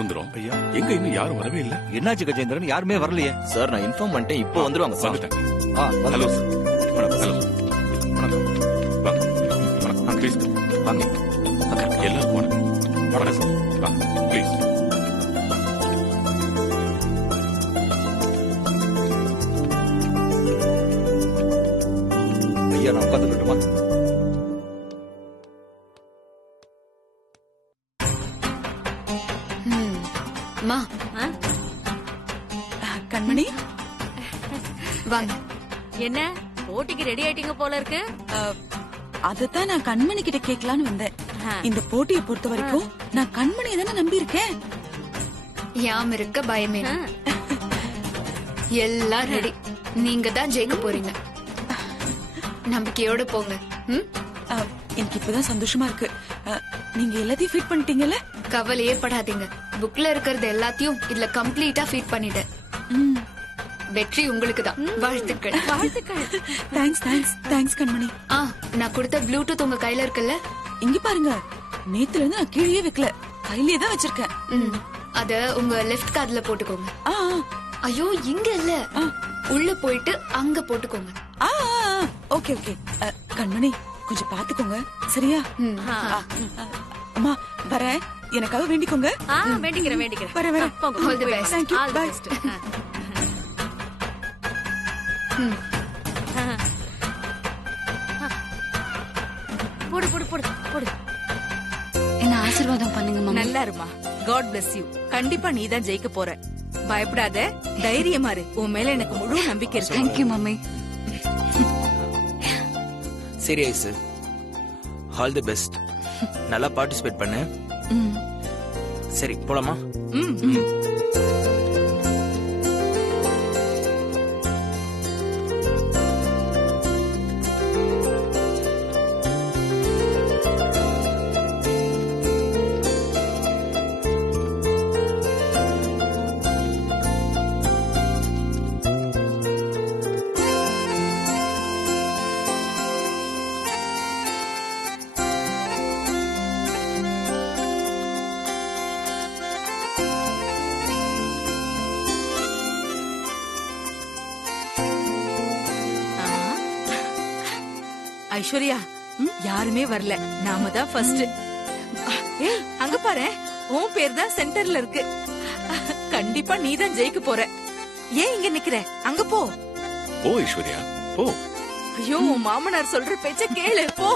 சுந்தரம் ஐயா எங்க இன்னும் யாரும் வரவே இல்ல? என்னாச்சு கஜேந்திரன்? யாருமே வரலையே சார் நான் இன்ஃபார்ம் பண்ணிட்டேன், இப்போ வந்துருவாங்க சார். வந்துட்டேன். Hello sir. வணக்கம். ஹலோ வணக்கம். வாங்க. வணக்கம். ப்ளீஸ் வாங்க. எல்லாரும் வணக்கம். வணக்கம் சார். வாங்க ப்ளீஸ். ஐயா நான் உட்காந்துக்கிட்டுமா? அம்மா கண்மணி வாங்க. என்ன போட்டிக்கு ரெடி ஆயிட்டீங்க போல இருக்கு. அதத்தான் நான் கண்மணி கிட்ட கேட்கலான்னு வந்தேன். இந்த போட்டியை பொறுத்த வரைக்கும் நான் கண்மணியை தானே நம்பி இருக்கேன். யாம் இருக்க பயமே இல்ல. எல்லாம் ரெடி. நீங்க தான் ஜெயிக்க போறீங்க. நம்பிக்கையோட போங்க. எனக்கு இப்பதான் சந்தோஷமா இருக்கு. நீங்க எல்லாத்தையும் ஃபிட் பண்ணிட்டீங்கல்ல? கவலையே படாதீங்க. புக்ல இருக்கிறது எல்லாத்தையும் இதுல கம்ப்ளீட்டா ஃபீட் பண்ணிட்டேன். வெற்றி உங்களுக்கு தான். வாழ்த்துக்கள். வாழ்த்துக்கள். தேங்க்ஸ் தேங்க்ஸ் தேங்க்ஸ் கண்மணி. நான் கொடுத்த ப்ளூடூத் உங்க கையில இருக்குல்ல? இங்க பாருங்க, நேத்துல இருந்து நான் கீழே வைக்கல, கையிலேயே தான் வச்சிருக்கேன். அத உங்க லெஃப்ட் காதுல போட்டுக்கோங்க. ஐயோ இங்க இல்ல, உள்ள போயிட்டு அங்க போட்டுக்கோங்க. Okay okay. கண்மணி கொஞ்சம் பாத்துக்கோங்க சரியா? அம்மா வரேன், எனக்காக வேண்டிக்கோங்க. வேண்டிக்கிறேன் வேண்டிக்கிறேன். வரேன் வரேன். All the best. Thank you. All the Bye. best. போடு போடு போடு போடு. என்ன ஆசீர்வாதம் பண்ணுங்க மாமா. நல்லா இருமா. God bless you. கண்டிப்பா நீ தான் ஜெயிக்க போற. பயப்படாத, தைரியமா இரு. உன் மேல எனக்கு முழு நம்பிக்கை இருக்கு. Thank you mummy. சரி ஐசு, ஆல் தி பெஸ்ட். நல்லா பார்ட்டிசிபேட் பண்ணு. சரி போலாமா? ஐஸ்வர்யா, யாருமே வரல, நாம தான் ஃபர்ஸ்ட். ஏய் அங்க பாரு, உன் பேர் தான் சென்டர்ல இருக்கு. கண்டிப்பா நீ தான் ஜெயிக்க போற. ஏன் இங்க நிக்கிற? அங்க போ. போ ஐஸ்வர்யா போ. ஐயோ உன் மாமனார் சொல்ற பேச்ச கேளு, போ.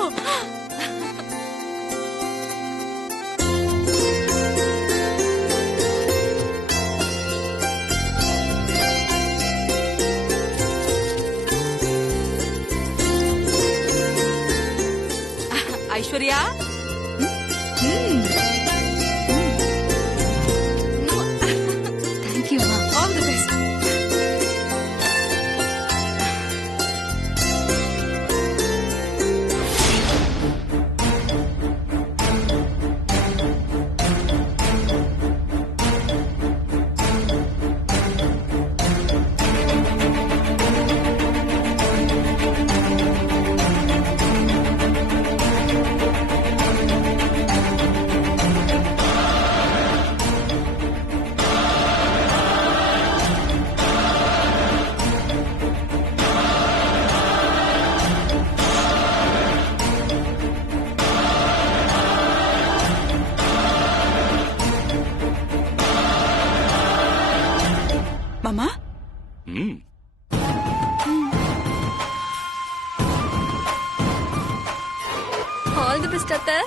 ஐஸ்வர்யா, தேங்க்யூ மா. All the best. மாமா ஆல் தி பெஸ்ட் அத்தை.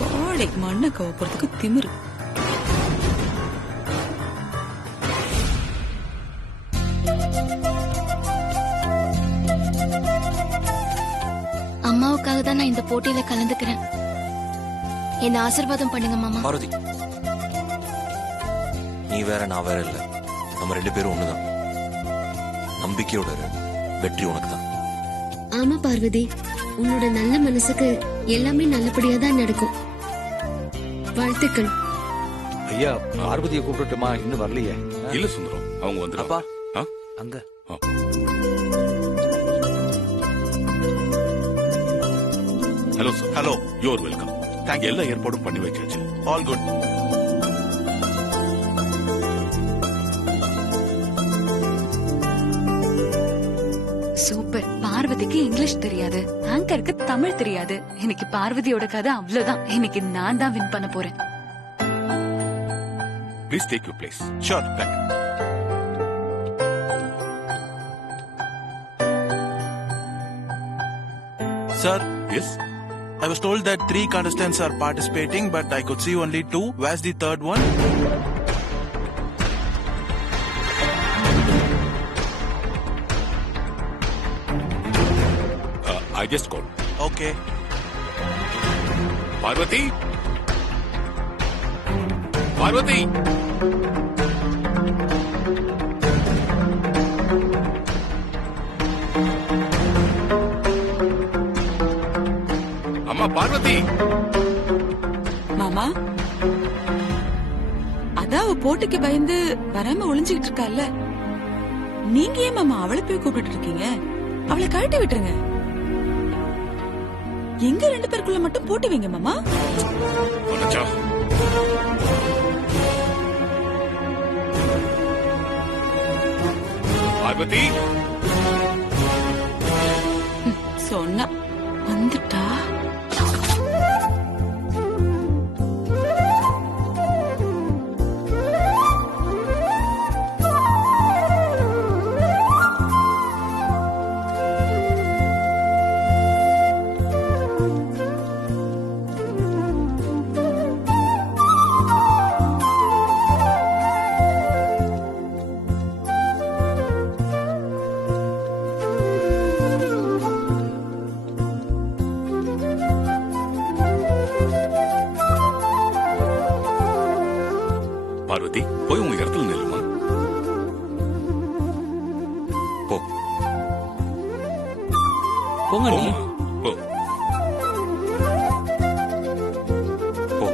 கோழைக்கு மண்ணை கவப்படுறதுக்கு திமிரு. அம்மாவுக்காக தான் நான் இந்த போட்டியில கலந்துக்கிறேன். என்ன ஆசீர்வாதம் பண்ணுங்க மாமா. பாரதி, நீ வேற நான் வேற இல்ல, நம்ம 2 பேரும் ஒண்ணுதான். நம்பிக்கையோட இரு. வெற்றி உனக்கு தான். ஆமா பார்வதி, உன்னோட நல்ல மனசுக்கு எல்லாமே நல்லபடியா தான் நடக்கும். வாழ்த்துக்கள். ஐயா பார்வதியை கூப்பிட்டுமா? இன்னும் வரலையே. இல்ல சுந்தரம், அவங்க அப்பா வந்துருவாங்க. அங்க hello sir. Hello, you're welcome. Thank. எல்லா ஏற்பாடும் பண்ணி வச்சாச்சு. All good. சூப்பர். பார்வதிக்கு இங்கிலீஷ் தெரியாது, ஆங்கருக்கு தமிழ் தெரியாது. இன்னைக்கு பார்வதியோட கதை அவ்வளவுதான். இன்னைக்கு நான் தான் வின் பண்ண போறேன். Please take your place. Sure. Thank you. Sir, Yes. I was told that 3 contestants are participating, but I could see only 2. Where's the third one? I just called. Okay. Parvathi, Parvathi. அம்மா பார்வதி. மாமா, அதான் அவ போட்டிக்கு பயந்து வராம ஒளிஞ்சுகிட்டு இருக்கால, நீங்க ஏன் மாமா அவளை போய் கூப்பிட்டு இருக்கீங்க? அவளை கழட்டி விட்டுருங்க. எங்க 2 பேருக்குள்ள மட்டும் போட்டி வைங்க மாமா. வனஜா, பார்வதி. சொன்னா வந்துட்டா. பார்வதி, போய் உங்க இடத்துல நில்லுமா. போ. போங்க நீ. போம்மா, போ. போ.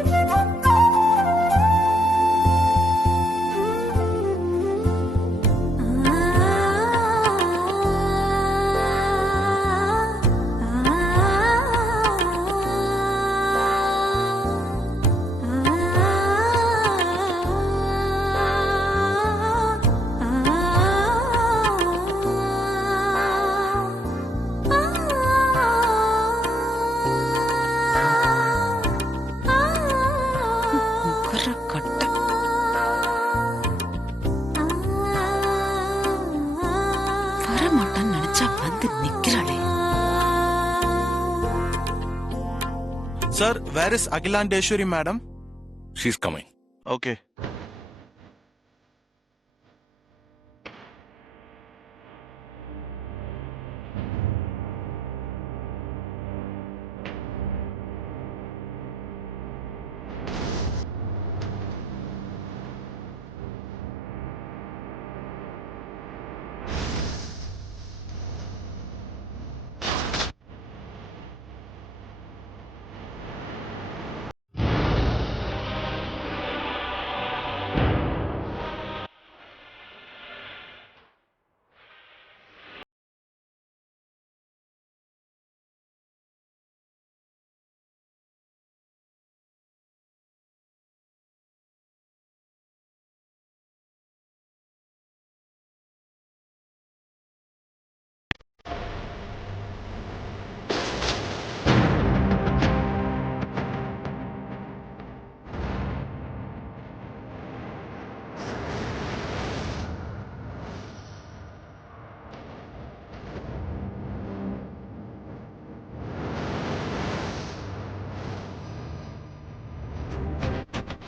வரமாட்டான்னு நினைச்சா வந்து நிக்கிறாளே. Sir, where is Agilandeshwari madam? She's coming. Okay.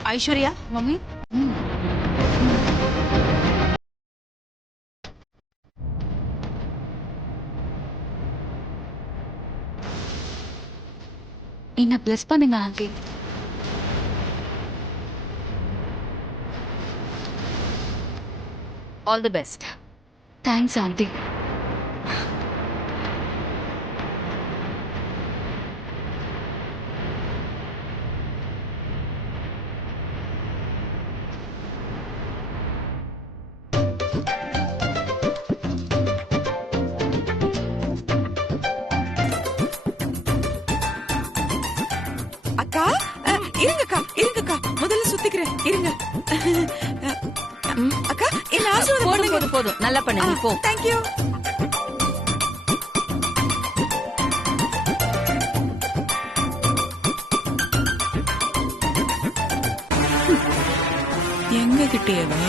Aishwarya mummy, என்ன பிளஸ் பண்ணுங்க aunty. All the best. Thanks aunty. அக்கா இருங்கக்கா முதல்ல சுத்திக்கிறேன் இருங்க. அக்கா என்ன ஆசீர்வாதம் போதும் பண்ணுங்க. போதும் போதும் நல்லா பண்ணு நீ போ. தேங்க்யூ. எங்க கிட்டேவா?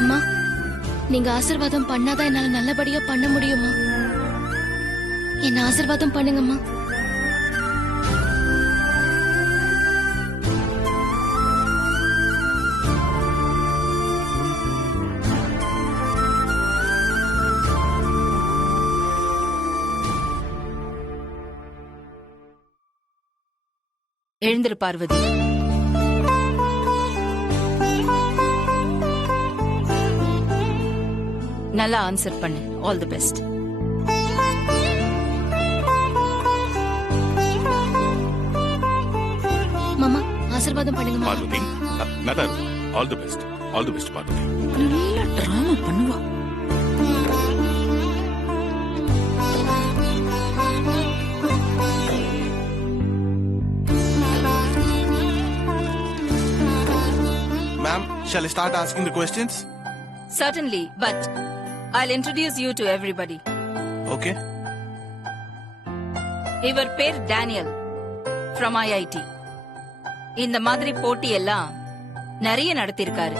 அம்மா, நீங்க ஆசீர்வாதம் பண்ணாதான் என்னால நல்லபடியா பண்ண முடியுமா? என்ன ஆசீர்வாதம் பண்ணுங்கம்மா. எழுந்திரு பார்வதி. நல்லா ஆன்சர் பண்ணு. All the best. மாமா ஆசீர்வாதம் பண்ணுங்க மாமா. பார்வதி நல்லா இருக்கும். All the best. All the best Parvathi. நல்லா டிராமா பண்ணுவா. Ma'am, shall I start asking the questions? Certainly, but I'll introduce you to everybody. Okay. இவர் பேர் டேனியல் from IIT. இந்த மாதிரி போட்டி எல்லாம் நிறைய நடத்திருக்காரு.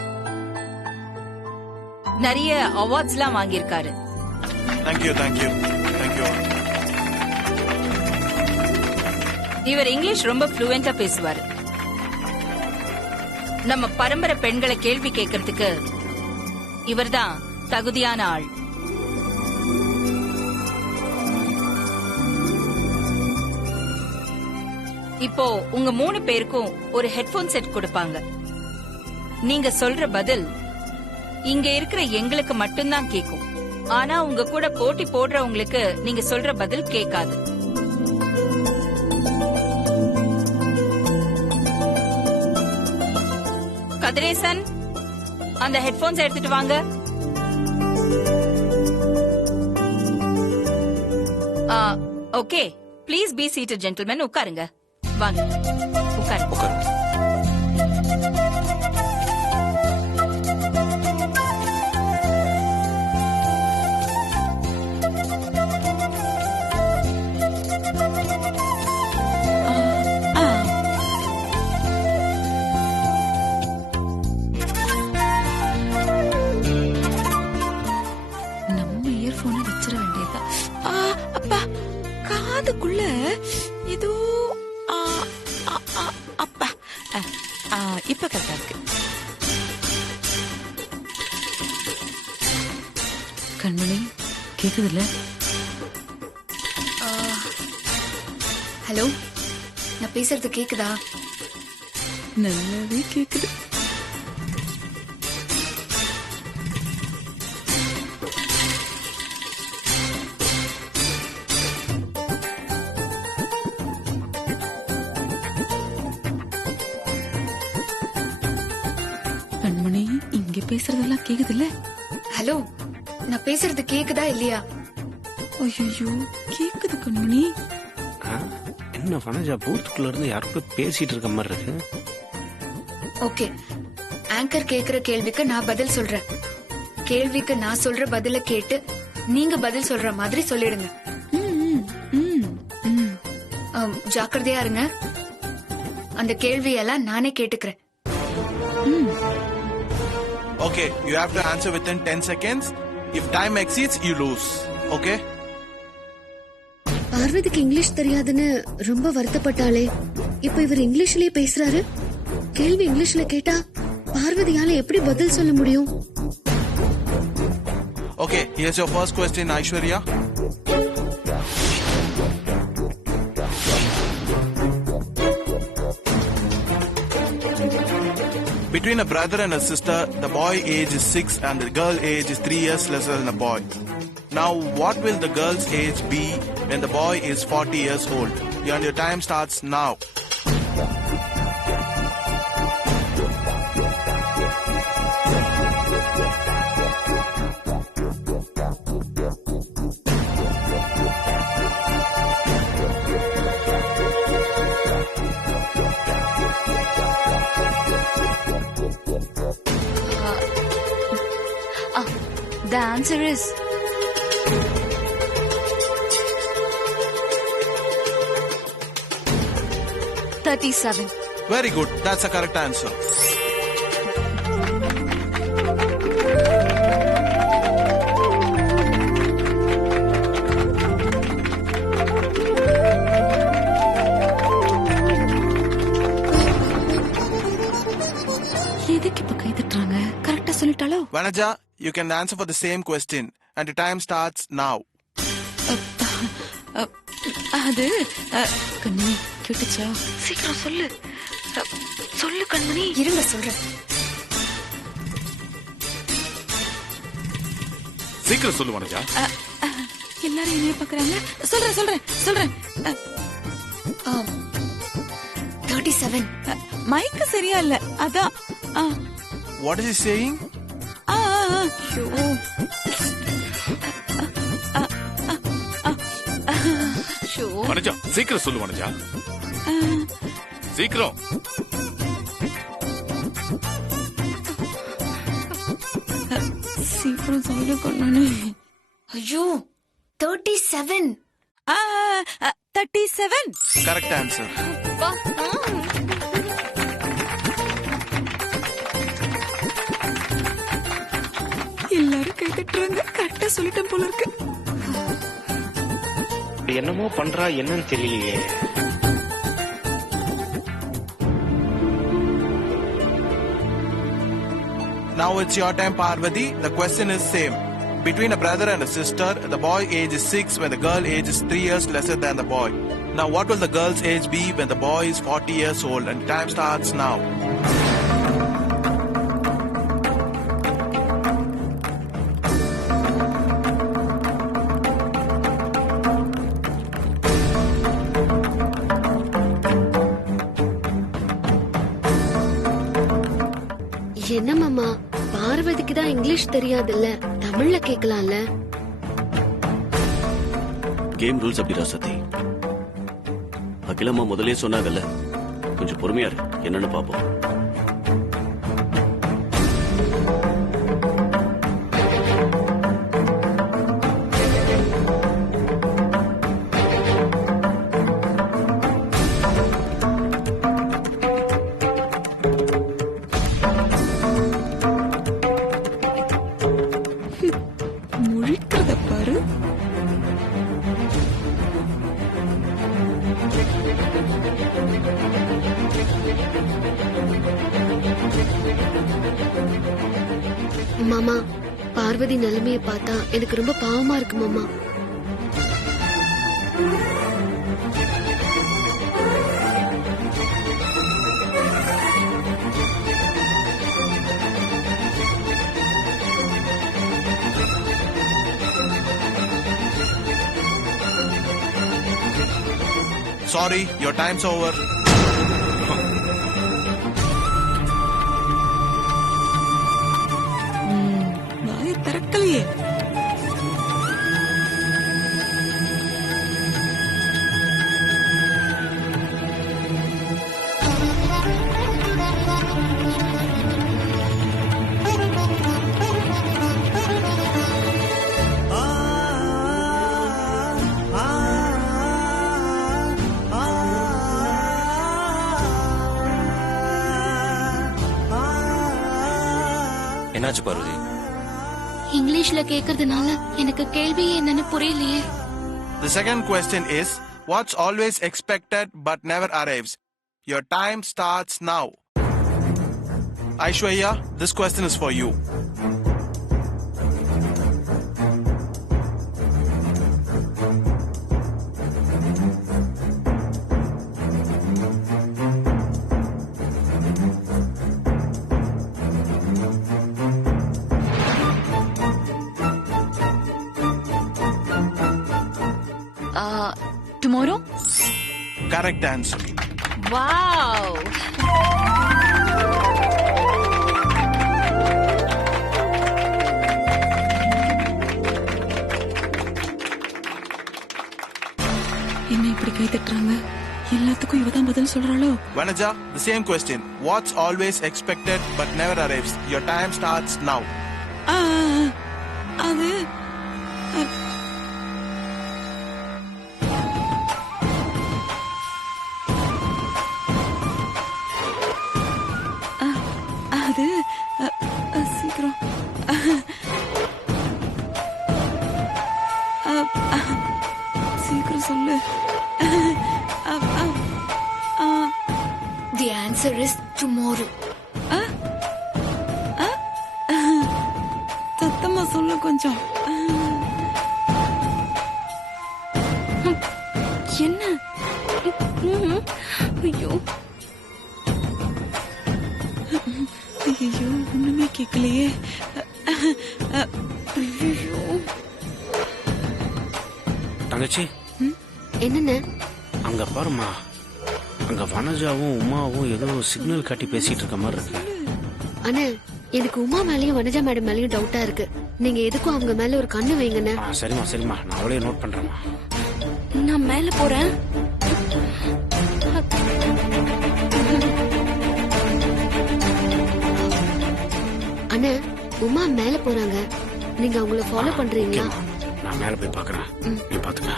நிறைய அவார்ட்ஸ்லாம் வாங்கியிருக்காரு. Thank you, thank you. Thank you. இவர் இங்கிலீஷ் ரொம்ப ஃப்ளூயண்டா பேசுவாரு. நம்ம பரம்பரை பெண்களை கேள்வி கேட்கறதுக்கு இவர்தான் தகுதியான ஆள். இப்போ உங்க 3 பேருக்கும் ஒரு ஹெட்போன் செட் கொடுப்பாங்க. நீங்க சொல்ற பதில் இங்க இருக்கிற எங்களுக்கு மட்டும்தான் கேக்கும். ஆனா உங்க கூட போட்டி போடுறவங்களுக்கு நீங்க சொல்ற பதில் கேட்காது. கதிரேசன், அந்த ஹெட்போன்ஸ் எடுத்துட்டு வாங்க. Okay, please be seated gentleman. உட்காருங்க. வாங்க உட்காருங்க. நம்ம இயர்போனை வச்சிட வேண்டியதா? அப்பா, காதுக்குள்ள ஏதோ அப்பா. இப்ப கரெக்டா இருக்கு. கண்மணி கேக்குதுல்ல? ஹலோ, நான் பேசுறது கேக்குதா? நல்லாவே கேக்குது. கண்மணி இங்க பேசுறதெல்லாம் கேக்குதுல்ல? ஹலோ, நான் பேசுறது கேக்குதா இல்லையா? ஐயோ கேக்குது கண்மணி. என்ன வனஜா பூத்துக்குள்ள இருந்து யாருக்கும் பேசிட்டு இருக்க மாதிரி இருக்கு. ஓகே, ஆங்கர் கேக்குற கேள்விக்கு நான் பதில் சொல்றேன். கேள்விக்கு நான் சொல்ற பதில கேட்டு நீங்க பதில் சொல்ற மாதிரி சொல்லிடுங்க. ஜாக்கிரதையா இருங்க. அந்த கேள்வியெல்லாம் நானே கேட்டுக்கிறேன். Okay, you have to answer within 10 seconds. If time exceeds, you lose. Okay? பார்வதிக்கு இங்கிலீஷ் தெரியாதுன்னு ரொம்ப வருத்தப்பட்டாளே, இப்ப இவர் இங்கிலீஷ்லயே பேசுறாரு. கேள்வி இங்கிலீஷ்ல கேட்டா பார்வதியால எப்படி பதில் சொல்ல முடியும்? Okay, here's your first question, Aishwarya. Between a brother and a sister, the boy age is 6 and the girl age is 3 years lesser than the boy. Now, what will the girl's age be when the boy is 40 years old? And your time starts now. The answer is 37. Very good. That's the correct answer. எதுக்கு இப்ப கை தட்டுறாங்க? கரெக்டா சொல்லிட்டாலோ? Vanaja, you can answer for the same question and the time starts now. அது கண்மணி கேட்டுச்சா? சீக்கிரம் சொல்லு. சொல்லு கண்மணி. இருங்க சொல்றேன். சீக்கிரம் சொல்லு வனஜா. எல்லாரும் என்ன பாக்குறாங்க? சொல்றேன். 37. மைக்கு சரியா இல்ல, அதான். What is he saying? Vanaja சீக்கிரம் சொல்லு வனஜா. சீக்கிரம். சீக்கிரம் சொல்லு கண்மணி. ஐயோ 37. 37. Correct answer. எல்லாரும் கை தட்டுறாங்க. கரெக்டா சொல்லிட்டேன் போல இருக்கு. என்னமோ பண்றா, என்னன்னு தெரியலையே. Now it's your time, Parvati. The question is same. Between a brother and a sister, the boy age is 6 when the girl age is 3 years lesser than the boy. Now what will the girl's age be when the boy is 40 years old? And time starts now. என்ன மாமா, பார்வதிக்கு தான் English தெரியாதுல்ல, தமிழ்ல கேட்கலாம்ல. Game rules அப்படிடா சத்தி. அகிலம்மா முதலே சொன்னாங்கல்ல, கொஞ்சம் பொறுமையா இரு, என்னன்னு பாப்போம். முழிக்கிறத பாரு. மாமா, பார்வதி நிலைமைய பார்த்தா எனக்கு ரொம்ப பாவமா இருக்கு மாமா. Sorry, your time's over. வாயை திறக்கலையே. என்னாச்சு பார்வதி? இங்கிலீஷ்ல கேக்குறதுனால எனக்கு கேள்வியே என்னன்னு புரியலையே. The second question is, what's always expected but never arrives? Your time starts now. Aishwarya, this question is for you. Tomorrow. Correct answer. Wow. என்ன இப்படி கை தட்டுறாங்க? எல்லாத்துக்கும் இவதான் பதில் சொல்றாளோ? Vanaja, the same question. What's always expected but never arrives? Your time starts now. ஆ, அது அது சீக்கிரம் சீக்கிரம் சொல்லு. The answer is tomorrow. சத்தமா சொல்லு கொஞ்சம். என்ன? ஐயோ ஐயோ ஒண்ணுமே கேட்கலையே. தங்கச்சி, என்னன்னு? அங்க பாருமா, அங்க வனஜாவும் உமாவும் ஏதோ சிக்னல் காட்டி பேசிட்டு இருக்க மாதிரி இருக்கு. அண்ணே, எனக்கு உமா மேலயும் வனஜா மேடம் மேலயும் டவுட்டா இருக்கு. நீங்க எதுக்கும் அவங்க மேல ஒரு கண்ணு வைங்கண்ணே. சரிம்மா சரிம்மா, நான் அவளையே நோட் பண்றேம்மா. நான் மேல போறேன். அண்ணே, உமா மேல போறாங்க. நீங்க அவங்கள ஃபாலோ பண்றீங்களா? நான் மேல போய் பாக்குறேன், நீ பாத்துக்க.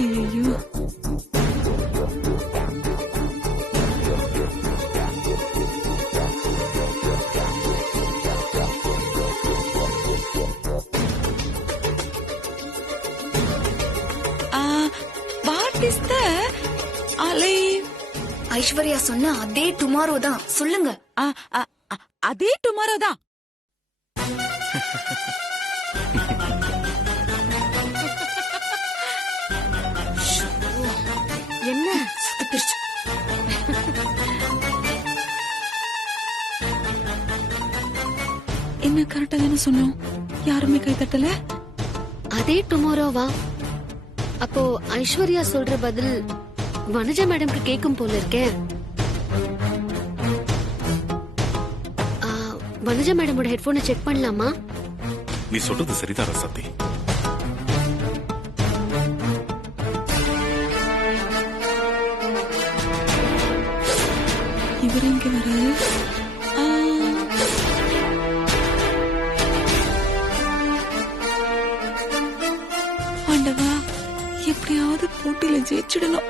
ஐயோ வாட் இஸ் த அலை? ஐஸ்வர்யா சொன்ன அதே டுமாரோ தான். சொல்லுங்க. அதே டுமாரோ தான். என்ன சுத்திப்பிரிச்சு? என்ன கரெக்டா தானே சொன்னோம்? யாருமே கை தட்டல. அதே டுமாரோவா? அப்போ ஐஸ்வர்யா சொல்ற பதில் வனஜா மேடம்க்கு கேக்கும் போல இருக்கே. வனஜா மேடமோட ஹெட்போனை செக் பண்ணலாமா? நீ சொல்றது சரிதான் ரசத்தி. இவர் எங்க வராரு? ஆண்டவா, எப்படியாவது போட்டியில ஜெயிச்சிடணும்.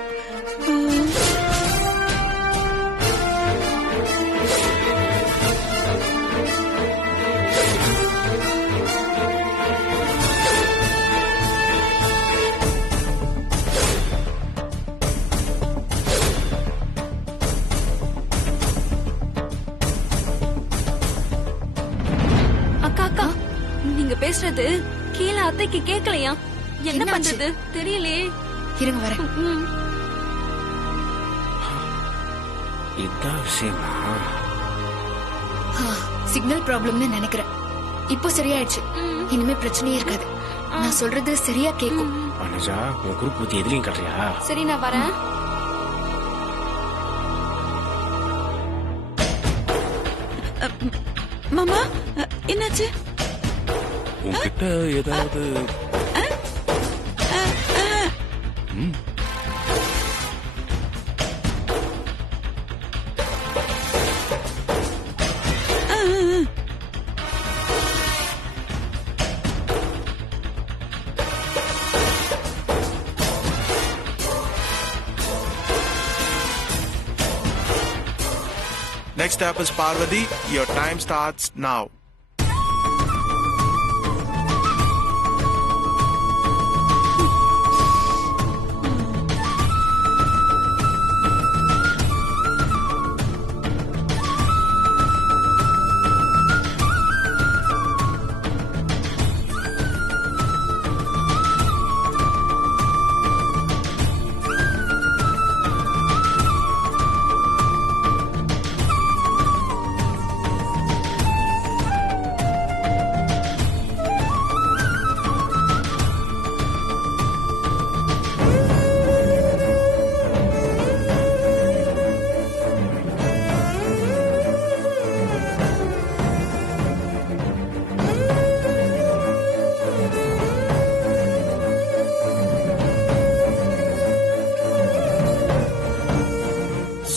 அக்கா அக்கா, நீங்க பேசுறது கீழே அத்தைக்கு கேட்கலையா? என்ன பண்றது தெரியலையே. இருங்க வரேன். இதான் விஷயமா? சிக்னல் ப்ராப்ளம்னு நினைக்கிறேன். இப்போ சரியாயிடுச்சு. இனிமே பிரச்சனையே இருக்காது. நான் சொல்றது சரியா கேக்கும். வனஜா, உன் குரூப் பத்தி எதுலயும் கட்டுறியா? சரி, நான் வரேன். மாமா, என்னாச்சு? உன்கிட்ட ஏதாவது Next up is Parvati. Your time starts now.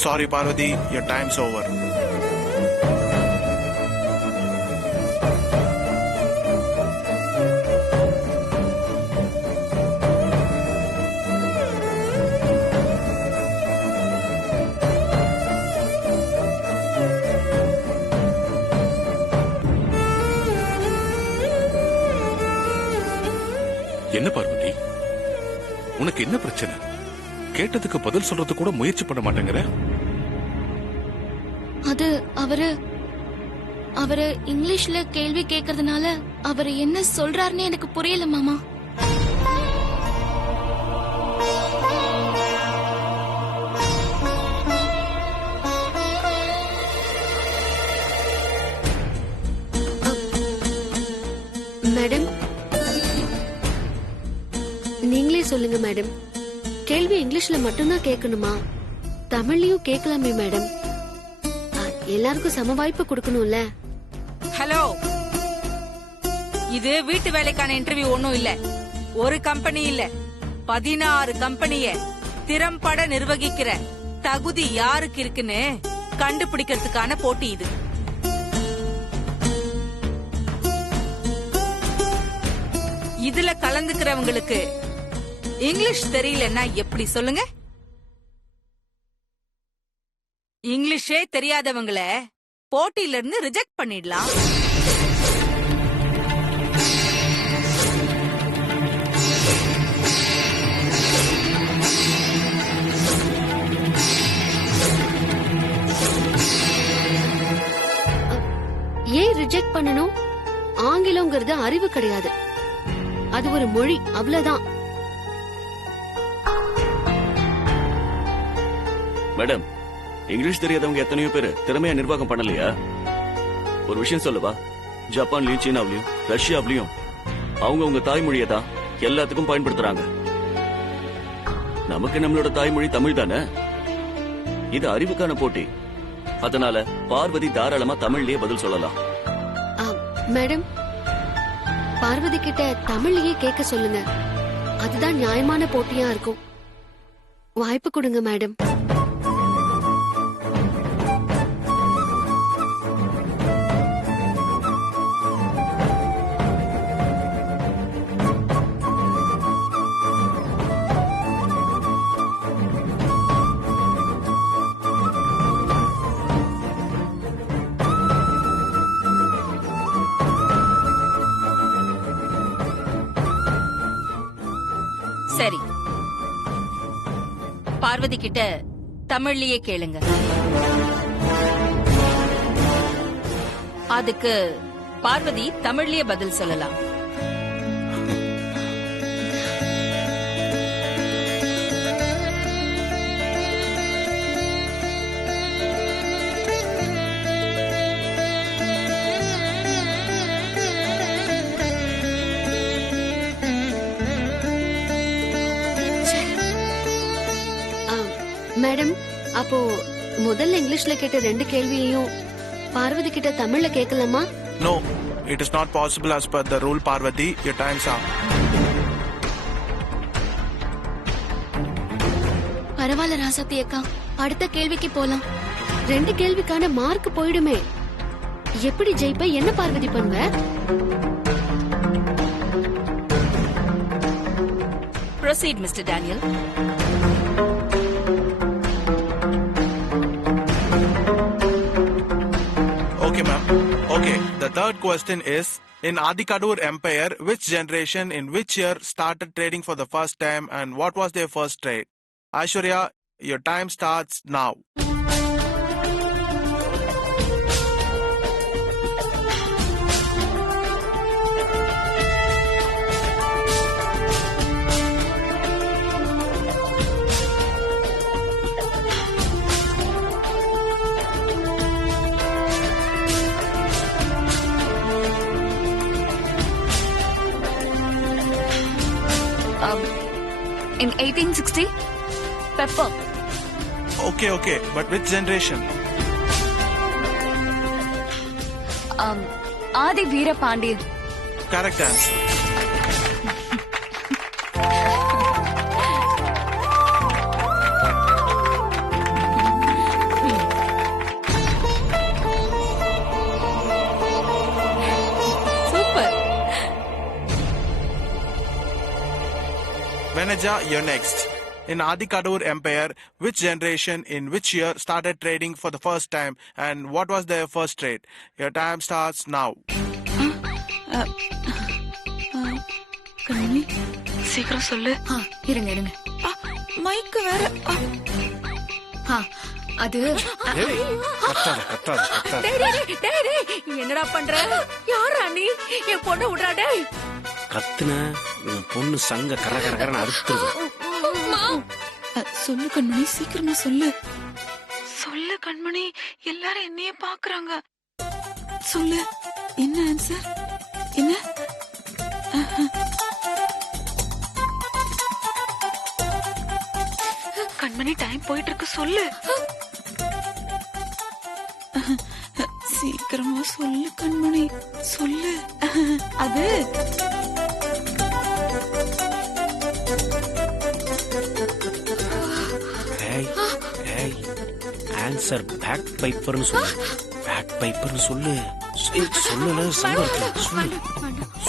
Sorry, Parvati, your time's over. என்ன பார்வதி, உனக்கு என்ன பிரச்சனை? கேட்டதுக்கு பதில் சொல்றது கூட முயற்சி பண்ண மாட்டேங்கிற. அது அவரு இங்கிலீஷ்ல கேள்வி கேக்குறதுனால அவரு என்ன சொல்றாருன்னு எனக்கு புரியல மாமா. மேடம், நீங்களே சொல்லுங்க மேடம். கேள்வி இங்கிலீஷ்ல மட்டும்தான் கேட்கணுமா? தமிழ்லயும் கேட்கலாமே மேடம். எல்லாருக்கும் சம வாய்ப்பு கொடுக்கணும்ல. ஹலோ, இது வீட்டு வேலைக்கான இன்டர்வியூ ஒண்ணும் இல்ல. ஒரு கம்பெனி இல்ல, 16 கம்பெனிய திறம்பட நிர்வகிக்கிற தகுதி யாருக்கு இருக்குன்னு கண்டுபிடிக்கிறதுக்கான போட்டி இது. இதுல கலந்துக்கிறவங்களுக்கு இங்கிலீஷ் தெரியலன்னா எப்படி சொல்லுங்க? இங்கிலீஷே தெரியாதவங்கள போட்டியில இருந்து ரிஜெக்ட் பண்ணிடலாம். ஏன் ரிஜெக்ட் பண்ணணும்? ஆங்கிலம்ங்கிறது அறிவு கிடையாது, அது ஒரு மொழி, அவ்வளவுதான். மேடம், இங்கிலீஷ் தெரியாதவங்க எத்தனையோ பேரு திறமையா நிர்வாகம் பண்ணலையா? ஒரு விஷயம் சொல்லவா? ஜப்பான்லயும் சீனாவிலயும் ரஷ்யாவிலயும் அவங்க தாய்மொழியை தான் எல்லாத்துக்கும் பயன்படுத்துறாங்க. நமக்கு நம்மளோட தாய்மொழி தமிழ் தானே. இது அறிவுக்கான போட்டி. அதனால பார்வதி தாராளமா தமிழ்லயே பதில் சொல்லலாம். மேடம், பார்வதி கிட்ட தமிழ்லயே கேட்க சொல்லுங்க. அதுதான் நியாயமான போட்டியா இருக்கும். வாய்ப்பு கொடுங்க மேடம். சரி, பார்வதி கிட்ட தமிழ்லயே கேளுங்க. அதுக்கு பார்வதி தமிழ்லயே பதில் சொல்லலாம். மேடம், அப்போ முதல்ல இங்கிலீஷ்ல கேட்ட 2 கேள்வியையும் பார்வதி கிட்ட தமிழ்ல கேட்கலாமா? No, it is not possible as per the rule, Parvati. Your time's up. பரவாயில்ல ராசாத்தி அக்கா, அடுத்த கேள்விக்கு போலாம். 2 கேள்விக்கான மார்க் போயிடுமே. எப்படி ஜெயிப்ப? என்ன பார்வதி பண்ணுவ? Proceed, Mr. Daniel. Okay, ma'am. Okay, the third question is, in Adikadur Empire, which generation in which year started trading for the first time and what was their first trade? Aishwarya, your time starts now. In 1860, pepper. Okay, but which generation? Adhi Veerapandiyan. Correct answer. Super. Vanaja, you're next. In Adikadur Empire, which generation in which year started trading for the first time and what was their first trade? Your time starts now. கண்மணி சீக்கிரம் சொல்லு. இருங்க மைக்கு வேற. அது என்னடா பண்ற? யாரா நீ? என் பொண்ணு விடுறா டேய். கத்துன உன் பொண்ணு சங்க கர கர கரன்னு அறுத்துருது. சொல்லு கண்மணி, சீக்கிரமா சொல்லு. சொல்லு கண்மணி, எல்லாரும் என்னைய பாக்குறாங்க. சொல்லு, என்ன ஆன்சர்? என்ன? கண்மணி, டைம் போயிட்டு இருக்கு, சொல்லு. சீக்கிரமா சொல்லு கண்மணி, சொல்லு. அது ஆன்சர் பேக் பைப்பர்னு சொல்லு. பேக் பைப்பர்னு சொல்லு. சொல்லல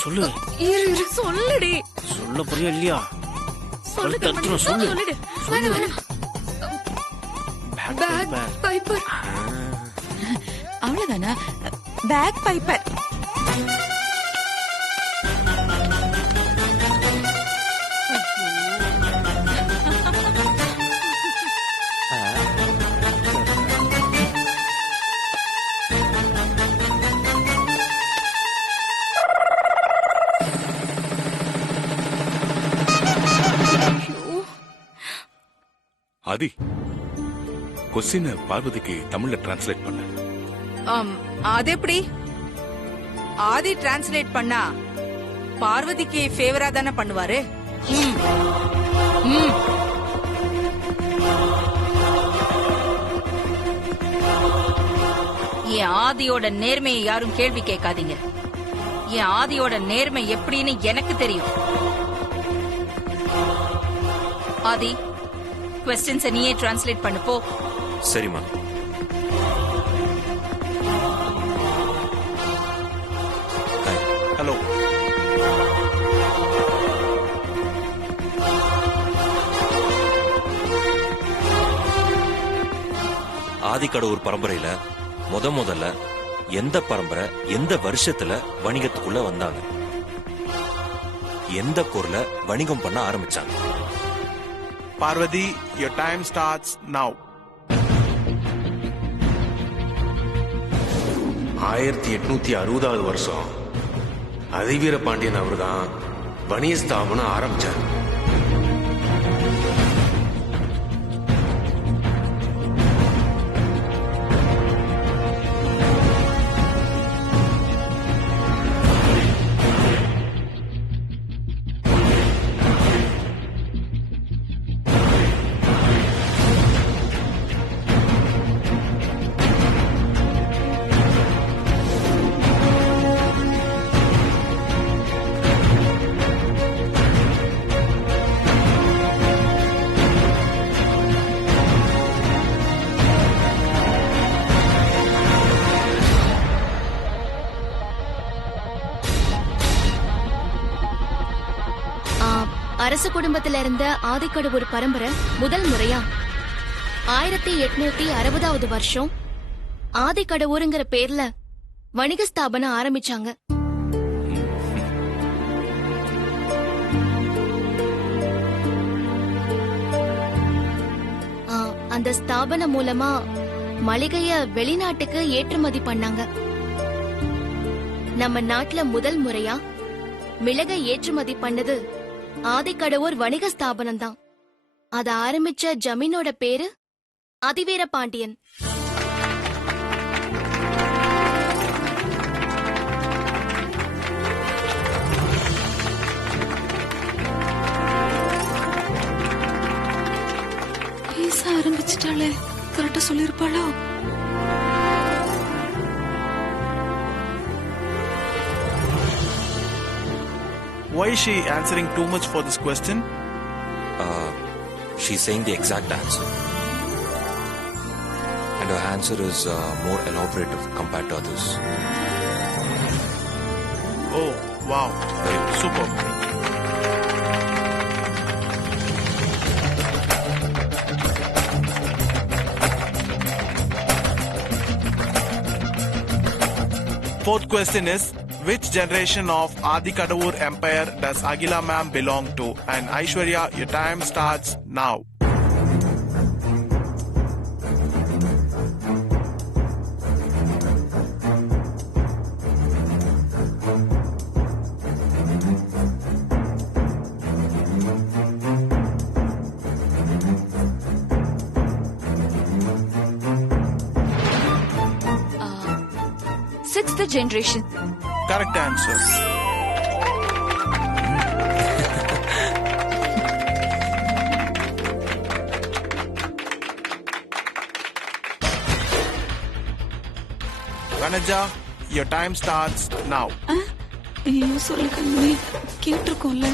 சொல்லு. சொல்லுடி. சொல்ல புரியா இல்லையா? சொல்லு தடுத்துரும். சொல்லு. Bagpiper. அவ்வளவுதானா? Bagpiper. ஆதி, கொஸ்டின் பார்வதிக்கு தமிழ்ல டிரான்ஸ்லேட் பண்ண. அது எப்படி? ஆதி டிரான்ஸ்லேட் பண்ணா பார்வதிக்கு ஃபேவரா தானே பண்ணுவாரு. என் ஆதியோட நேர்மையை யாரும் கேள்வி கேட்காதீங்க. என் ஆதியோட நேர்மை எப்படின்னு எனக்கு தெரியும். ஆதி, क्वेश्चंस நீயே டிரான்ஸ்லேட் பண்ணு போ. சரிம்மா. ஹலோ. ஆதிக்கடவுர் பரம்பரையில முதல்ல எந்த பரம்பரை எந்த வருஷத்துல வணிகத்துக்குள்ள வந்தாங்க? எந்த பொருளை வணிகம் பண்ண ஆரம்பிச்சாங்க? Parvati, your time starts now. 1860வது வருஷம் அதிவீர பாண்டியன் அவர்தான் வணிக ஸ்தாபனம் ஆரம்பிச்சார். அரச குடும்பத்தில இருந்த ஆதிக்கடவுர் பரம்பரை முதல் முறையா 1860வது வருஷம் ஆதிக்கடவுருங்கிற பேர்ல வணிக ஸ்தாபனம் ஆரம்பிச்சாங்க. அந்த ஸ்தாபனம் மூலமா மளிகைய வெளிநாட்டுக்கு ஏற்றுமதி பண்ணாங்க. நம்ம நாட்டுல முதல் முறையா மிளகை ஏற்றுமதி பண்ணது ஆதிக்கடவூர் வணிக ஸ்தாபனம் தான். அத ஆரம்பிச்ச ஜமீனோட பேரு அதிவீர பாண்டியன். பேச ஆரம்பிச்சிட்டாளே, கரெக்டா சொல்லிருப்பாளோ? Why is she answering too much for this question? She's saying the exact answer. And her answer is more elaborative compared to others. Oh, wow. Super. Fourth question is, which generation of Adikadavur Empire does Agila ma'am belong to? And Aishwarya, your time starts now. Sixth generation. Correct answer. Vanaja, your time starts now. ஐயோ சொல்லு கண்மணி, கேட்டிருக்கோம்ல.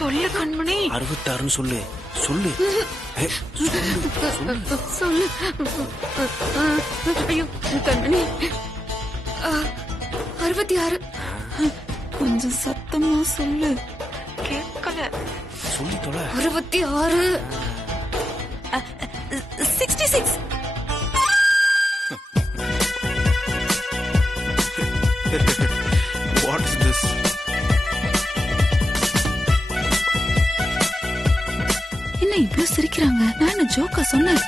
சொல்லு கண்மணி. 66 சொல்லு சொல்லு. சொல்லு. ஐயோ கண்மணி, 66. கொஞ்சம் சத்தமா சொல்லு, கேட்கல. சொல்லி தொலை. 66. 66. What is this? என்ன இவ்ளோ சிரிக்கிறாங்க? நான் ஜோக்கா சொன்னேன்.